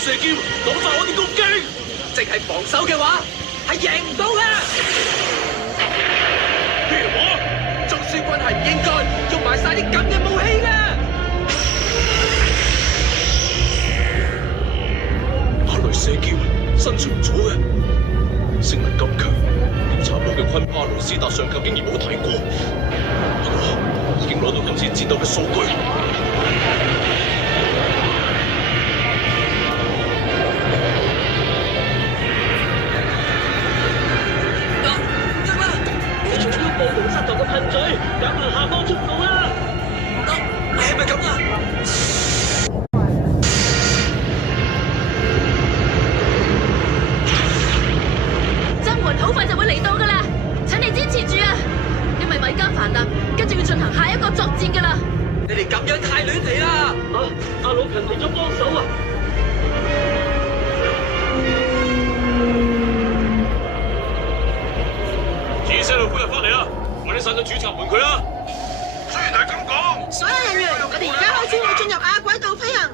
射劍擋晒我啲攻擊，淨係防守嘅話係贏唔到嘅。咩話？中書軍係唔應該用埋晒啲咁嘅武器嘅。阿雷射劍伸長咗嘅，聲能咁強，點插落嘅昆巴魯斯達上級竟然冇睇過。不過已經攞到今次戰鬥嘅數據。暴龍失頭嘅噴嘴，減慢下方速度啦！你係咪咁啊？增援好快就會嚟到噶啦，請你支持住啊！因為米加凡達跟住要進行下一個作戰噶啦。你哋咁樣太亂嚟啦！阿老勤嚟咗幫手啊！以色列夫人翻嚟啦，我哋殺咗主閘門佢啦。雖然係咁講，所有人員，我哋而家開始會進入亞軌道飛行。